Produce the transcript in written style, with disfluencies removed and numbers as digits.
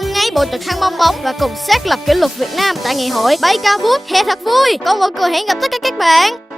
dẫn ngay bộ trực thăng bong bóng và cùng xác lập kỷ lục Việt Nam tại ngày hội bay cao vút. Hè thật vui. Còn một cười hẹn gặp tất cả các bạn.